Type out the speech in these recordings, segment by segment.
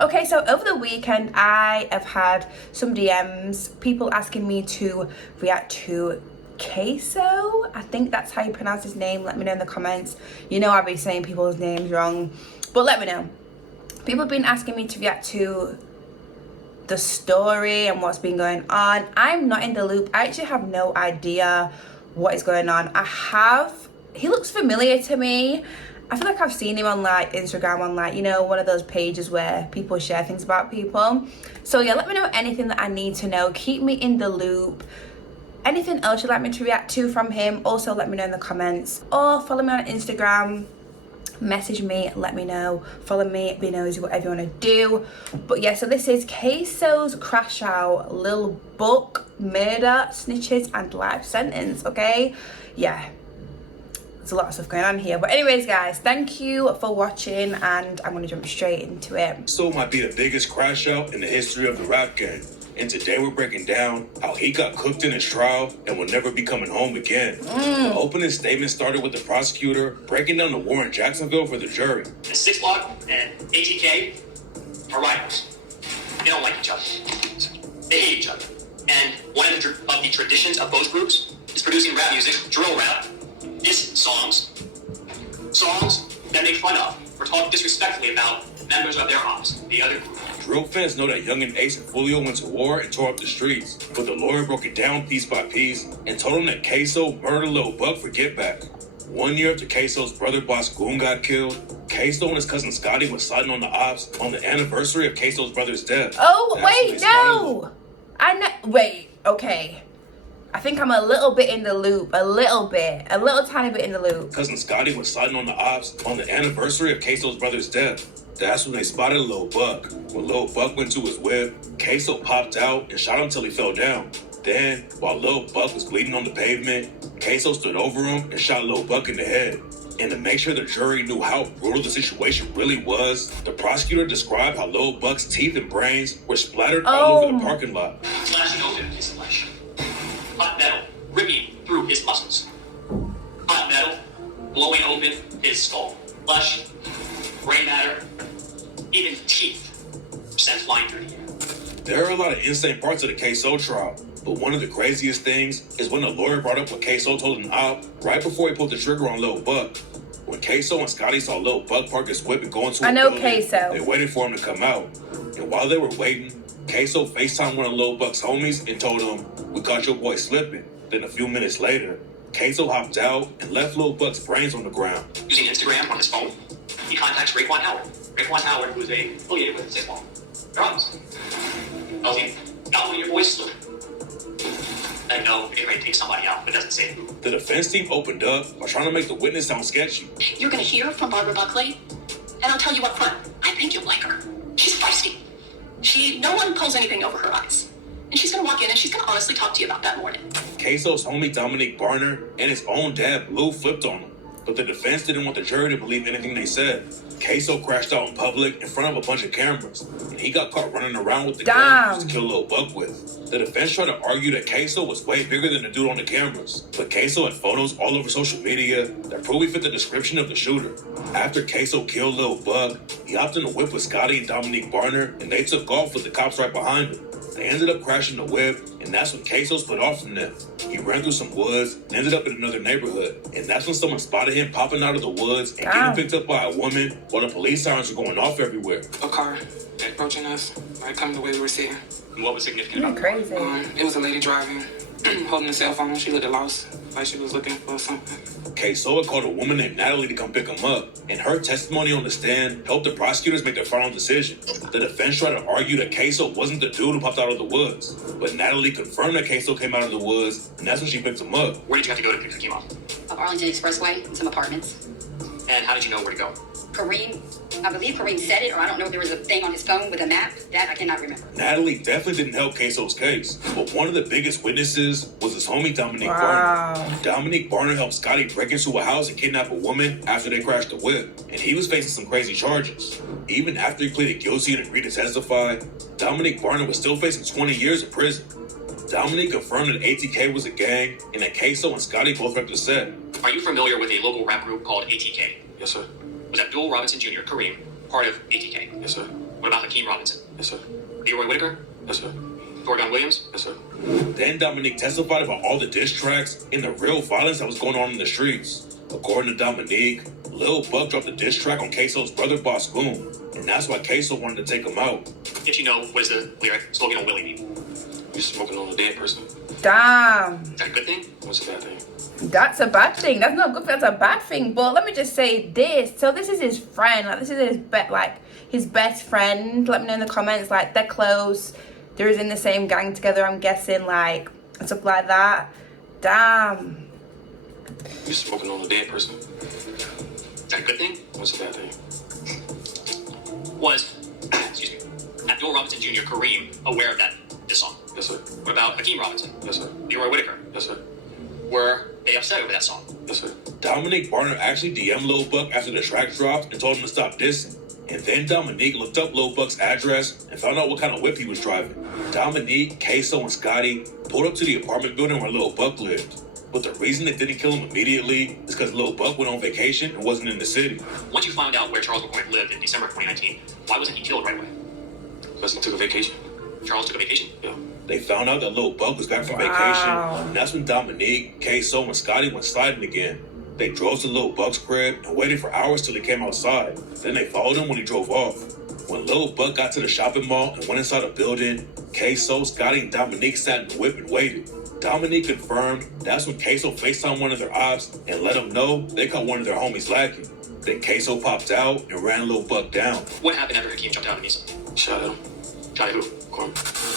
Okay, so over the weekend I have had some DMs, people asking me to react to Ksoo. I think that's how you pronounce his name. Let me know in the comments. You know I'll be saying people's names wrong, but let me know. People have been asking me to react to the story and what's been going on. I'm not in the loop. I actually have no idea what is going on. He looks familiar to me. I feel like I've seen him on like Instagram, on like, you know, one of those pages where people share things about people. So yeah, let me know anything that I need to know. Keep me in the loop. Anything else you'd like me to react to from him, also let me know in the comments. Or follow me on Instagram, message me, let me know. Follow me, be nosy, whatever you want to do. But yeah, so this is Ksoo's Crash Out, Lil Book, Murder, Snitches, and Life Sentence, okay? Yeah. There's a lot of stuff going on here. But anyways, guys, thank you for watching, and I'm going to jump straight into it. Ksoo might be the biggest crash out in the history of the rap game. And today we're breaking down how he got cooked in his trial and will never be coming home again. The opening statement started with the prosecutor breaking down the war in Jacksonville for the jury. And 6 Block and ATK are rivals. They don't like each other. They hate each other. And one of the traditions of both groups is producing rap music, drill rap, diss songs that make fun of or talk disrespectfully about members of their ops, the other group. Drill fans know that Young and Ace and Fulio went to war and tore up the streets, but the lawyer broke it down piece by piece and told him that Ksoo murdered Lil Buck for get back. 1 year after Ksoo's brother Boss Goon got killed, Ksoo and his cousin Scotty was siding on the ops on the anniversary of Ksoo's brother's death. Oh, wait, no! Wait, okay. I think I'm a little bit in the loop, a little tiny bit in the loop. Cousin Scotty was siding on the ops on the anniversary of Ksoo's brother's death. That's when they spotted Lil Buck. When Lil Buck went to his whip, Ksoo popped out and shot him till he fell down. Then, while Lil Buck was bleeding on the pavement, Ksoo stood over him and shot Lil Buck in the head. And to make sure the jury knew how brutal the situation really was, the prosecutor described how Lil Buck's teeth and brains were splattered all over the parking lot. Slashing open his flesh. Hot metal ripping through his muscles. Hot metal blowing open his skull. Flesh, gray matter, even teeth sent flying through the air. There are a lot of insane parts of the Ksoo trial, but one of the craziest things is when the lawyer brought up what Ksoo told an op right before he pulled the trigger on Lil Buck. When Ksoo and Scotty saw Lil Buck park his whip and go into a building, they waited for him to come out. And while they were waiting, Ksoo FaceTimed one of Lil Buck's homies and told him, "We caught your boy slipping." Then a few minutes later, Ksoo hopped out and left Lil Buck's brains on the ground. Using Instagram on his phone, he contacts Raekwon Howard. Raekwon Howard, who is affiliated with 6 Block. They're honest. Tells him, "Got one of your boys slipping." And no, they're ready to take somebody out, but doesn't say who. The defense team opened up by trying to make the witness sound sketchy. You're gonna hear from Barbara Buckley, and I'll tell you up front, I think you'll like her. She's feisty. No one pulls anything over her eyes. And she's gonna walk in and she's gonna honestly talk to you about that morning. Ksoo's homie Dominique Barner and his own dad Blue flipped on him, but the defense didn't want the jury to believe anything they said. Ksoo crashed out in public in front of a bunch of cameras, and he got caught running around with the gun he used to kill Lil Buck with. The defense tried to argue that Ksoo was way bigger than the dude on the cameras, but Ksoo had photos all over social media that proved he fit the description of the shooter. After Ksoo killed Lil Buck, he hopped in the whip with Scotty and Dominique Barner, and they took off with the cops right behind him. They ended up crashing the whip, and that's when Ksoo split off from them. He ran through some woods and ended up in another neighborhood, and that's when someone spotted him popping out of the woods and getting picked up by a woman while the police sirens were going off everywhere. A car approaching us, right coming the way we were sitting. And what was significant about crazy. It was a lady driving, holding a cell phone. She looked lost, like she was looking for something. Ksoo had called a woman named Natalie to come pick him up, and her testimony on the stand helped the prosecutors make their final decision. The defense tried to argue that Ksoo wasn't the dude who popped out of the woods, but Natalie confirmed that Ksoo came out of the woods, and that's when she picked him up. Where did you have to go to pick him up? Up Arlington Expressway and some apartments. And how did you know where to go? I believe Kareem said it, or I don't know if there was a thing on his phone with a map. That I cannot remember. Natalie definitely didn't help Ksoo's case, but one of the biggest witnesses was his homie Dominique Barner. Dominique Barner helped Scotty break into a house and kidnap a woman after they crashed the whip, and he was facing some crazy charges. Even after he pleaded guilty and agreed to testify, Dominique Barner was still facing 20 years in prison. Dominique confirmed that ATK was a gang and that Ksoo and Scotty both repped the set. Are you familiar with a local rap group called ATK? Yes, sir. Was Abdul Robinson Jr., Kareem, part of ATK? Yes, sir. What about Hakeem Robinson? Yes, sir. Leroy Whitaker? Yes, sir. Thorgon Williams? Yes, sir. Then Dominique testified about all the diss tracks and the real violence that was going on in the streets. According to Dominique, Lil Buck dropped a diss track on Ksoo's brother Boss Goon, and that's why Ksoo wanted to take him out. If you know, what does the lyric "Smoking on Willie" mean? You smoking on a dead person? Damn. Is that a good thing? What's a bad thing? That's a bad thing. That's not good. That's a bad thing. But let me just say this. So this is his friend. Like, this is his best friend. Let me know in the comments. Like, they're close. They're in the same gang together, I'm guessing. Like, and stuff like that. Damn. You smoking on a dead person? Is that a good thing? What's a bad thing? Was, excuse me, Abdul Robinson Jr., Kareem, aware of this song? Yes, sir. What about Hakeem Robinson? Yes, sir. Leroy Whitaker? Yes, sir. Were they upset over that song? Yes, sir. Dominique Barner actually DM'd Lil Buck after the track dropped and told him to stop dissing. And then Dominique looked up Lil Buck's address and found out what kind of whip he was driving. Dominique, Ksoo, and Scotty pulled up to the apartment building where Lil Buck lived. But the reason they didn't kill him immediately is because Lil Buck went on vacation and wasn't in the city. Once you found out where Charles McCormick lived in December of 2019, why wasn't he killed right away? Because he took a vacation. Charles took a vacation? Yeah. They found out that Lil Buck was back from vacation, and that's when Dominique, Ksoo, and Scotty went sliding again. They drove to Lil Buck's crib and waited for hours till he came outside. Then they followed him when he drove off. When Lil Buck got to the shopping mall and went inside the building, Ksoo, Scotty, and Dominique sat in the whip and waited. Dominique confirmed that's when Ksoo FaceTimed one of their ops and let them know they caught one of their homies lacking. Then Ksoo popped out and ran Lil Buck down. What happened after Hakeem jumped out of Nissan? Shot him. Shot at who? Corn.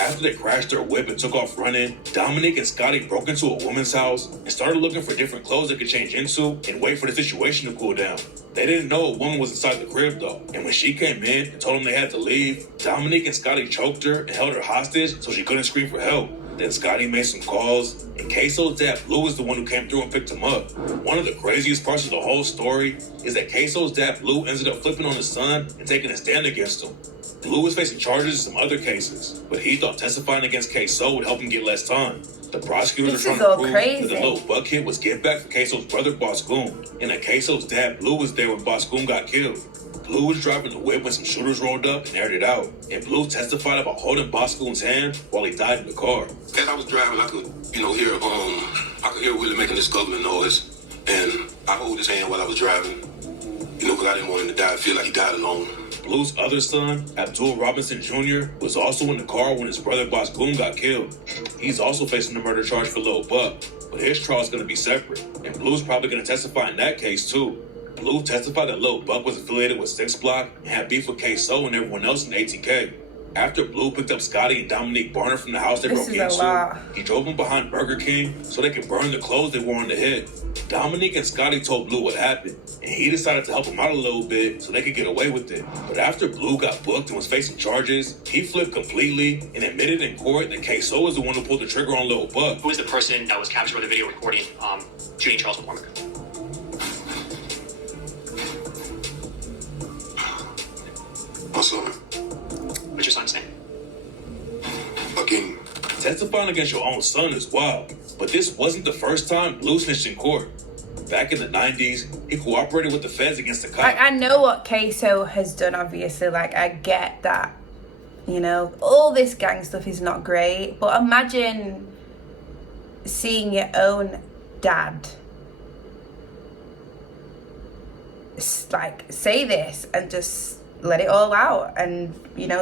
After they crashed their whip and took off running, Dominique and Scotty broke into a woman's house and started looking for different clothes they could change into and wait for the situation to cool down. They didn't know a woman was inside the crib though, and when she came in and told them they had to leave, Dominique and Scotty choked her and held her hostage so she couldn't scream for help. Then Scotty made some calls, and Ksoo's dad Blue is the one who came through and picked him up. One of the craziest parts of the whole story is that Ksoo's dad Blue ended up flipping on his son and taking a stand against him. Blue was facing charges in some other cases, but he thought testifying against Ksoo would help him get less time. The prosecutors This were is trying all to prove crazy. that the Lil Buck hit was give back for Ksoo's brother Boss Goon, and that Ksoo's dad Blue was there when Boss Goon got killed. Blue was driving the whip when some shooters rolled up and aired it out, and Blue testified about holding Boss Goon's hand while he died in the car. As I was driving, I could hear Willie making this scuffling noise, and I hold his hand while I was driving, because I didn't want him to die. I feel like he died alone. Blue's other son, Abdul Robinson Jr., was also in the car when his brother Boss Goon got killed. He's also facing a murder charge for Lil Buck, but his trial's gonna be separate, and Blue's probably gonna testify in that case too. Blue testified that Lil Buck was affiliated with 6 Block and had beef with Ksoo and everyone else in ATK. After Blue picked up Scotty and Dominique Barner from the house they broke into, he drove them behind Burger King so they could burn the clothes they wore on the hit. Dominique and Scotty told Blue what happened, and he decided to help him out a little bit so they could get away with it. But after Blue got booked and was facing charges, he flipped completely and admitted in court that Ksoo was the one who pulled the trigger on Lil Buck. Who is the person that was captured by the video recording shooting Charles McCormick? My son, What's your son's name? Hakeem. Testifying against your own son is wild, but this wasn't the first time Blue snitched in court. Back in the 90s, he cooperated with the feds against the cops. Like, I know what Ksoo has done, obviously. Like, I get that. All this gang stuff is not great. But imagine seeing your own dad like say this and just let it all out and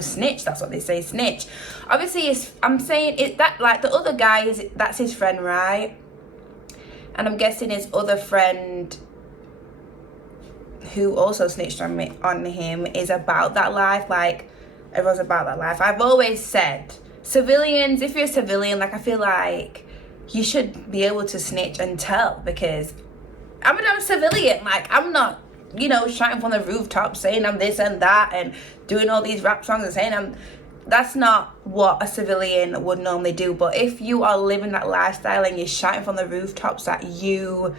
snitch. That's what they say, snitch. Obviously I'm saying it that like the other guy that's his friend, right? And I'm guessing his other friend who also snitched on him is about that life. Like, everyone's about that life. I've always said, civilians, if you're a civilian, like, I feel like you should be able to snitch and tell, because I'm a damn civilian. Like, I'm not, shouting from the rooftop saying I'm this and that and doing all these rap songs and saying that's not what a civilian would normally do. But if you are living that lifestyle and you're shouting from the rooftops that you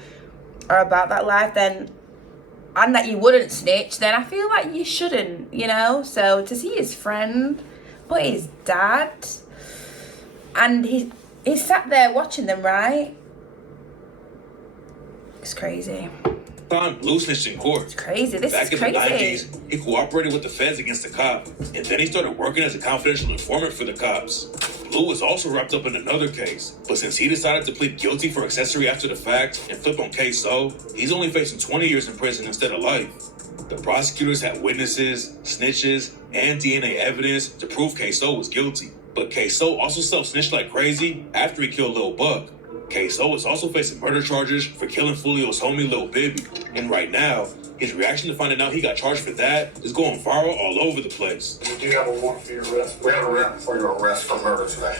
are about that life, and that you wouldn't snitch, then I feel like you shouldn't, So to see his friend put his dad, and he sat there watching them, right? It's crazy. Time Blue snitched in court. It's crazy. This Back is in the crazy. 90s, he cooperated with the feds against the cop, and then he started working as a confidential informant for the cops. Blue was also wrapped up in another case, but since he decided to plead guilty for accessory after the fact and flip on Ksoo, he's only facing 20 years in prison instead of life. The prosecutors had witnesses, snitches, and DNA evidence to prove Ksoo was guilty. But Ksoo also self-snitched like crazy after he killed Lil Buck. Ksoo is also facing murder charges for killing Fulio's homie Lil Bibby. And right now, his reaction to finding out he got charged for that is going viral all over the place. Do you have a warrant for your arrest? We have a warrant for your arrest for murder today.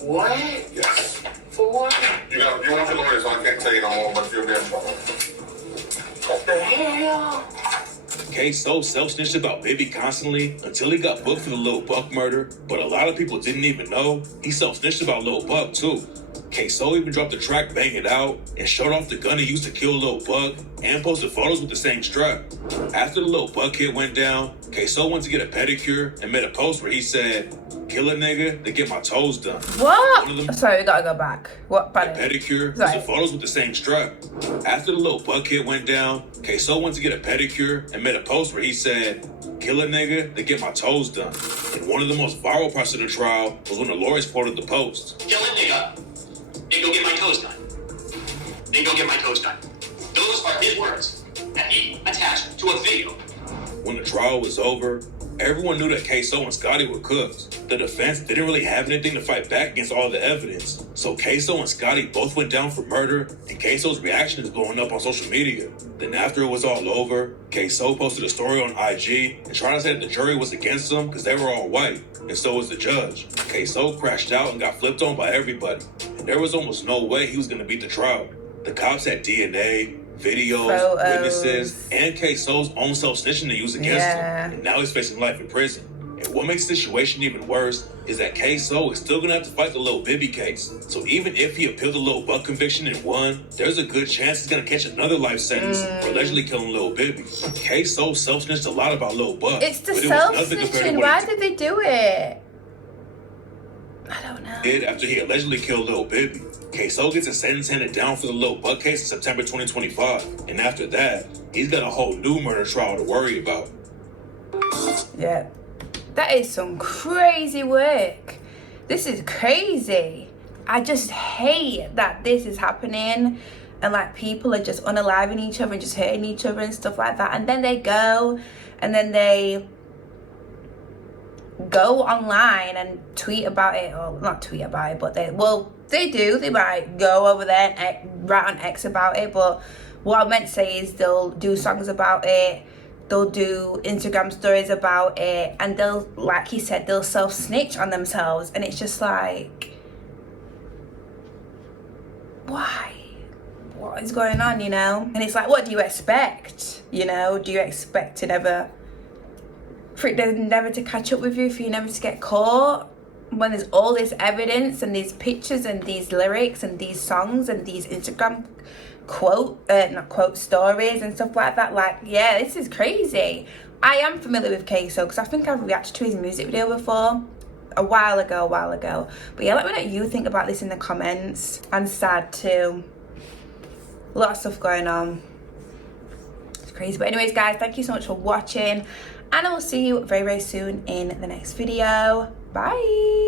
What? Yes. For what? You want your lawyer, so I can't tell you no more, but you'll get in trouble. What the hell? Ksoo self-snitched about Bibby constantly until he got booked for the Lil Buck murder, but a lot of people didn't even know he self-snitched about Lil Buck too. Ksoo even dropped the track Bang It Out and showed off the gun he used to kill Lil Buck and posted photos with the same strap. After the Lil Buck hit went down, Ksoo went to get a pedicure and made a post where he said, "Kill a nigga to get my toes done." What? Sorry, we gotta go back. What? Pedicure, Sorry. the photos with the same strap. After the Lil Buck hit went down, Ksoo went to get a pedicure and made a post where he said, "Kill a nigga to get my toes done." And one of the most viral parts of the trial was when the lawyers quoted the post. Kill a nigga, then go get my toes done. Then go get my toes done. Those are his words that he attached to a video. When the trial was over, everyone knew that Ksoo and Scotty were cooked. The defense didn't really have anything to fight back against all the evidence. So Ksoo and Scotty both went down for murder, and Ksoo's reaction is blowing up on social media. Then after it was all over, Ksoo posted a story on IG and tried to say that the jury was against him because they were all white, and so was the judge. Ksoo crashed out and got flipped on by everybody, and there was almost no way he was going to beat the trial. The cops had DNA, videos, witnesses, and Ksoo's own self-snitching to use against him, and now he's facing life in prison. And what makes the situation even worse is that Ksoo is still gonna have to fight the Lil Bibby case. So even if he appealed the Lil Buck conviction and won, there's a good chance he's gonna catch another life sentence for allegedly killing Lil Bibby. Ksoo self-snitched a lot about Lil Buck. It's the but it was nothing compared to self-snitching. what Why he did they do it? I don't know. did after he allegedly killed Lil Bibby. Ksoo gets a sentence handed down for the Lil Buck case in September 2025. And after that, he's got a whole new murder trial to worry about. Yeah. That is some crazy work. This is crazy. I just hate that this is happening and like people are just unaliving each other and just hurting each other and stuff like that. And then they go online and tweet about it, or not tweet about it, but they might go over there and write on X about it. But what I meant to say is they'll do songs about it, they'll do Instagram stories about it, and they'll, like he said, they'll self-snitch on themselves. And it's just like, why? What is going on, you know? And it's like, what do you expect? You know, do you expect to never to catch up with you, for you never to get caught, when there's all this evidence and these pictures and these lyrics and these songs and these Instagram stories and stuff like that? Like, yeah, this is crazy. I am familiar with Ksoo because I think I've reacted to his music video before a while ago. But yeah, let me know what you think about this in the comments. I'm sad too. A lot of stuff going on. It's crazy. But anyways, guys, thank you so much for watching, and I will see you very, very soon in the next video. Bye.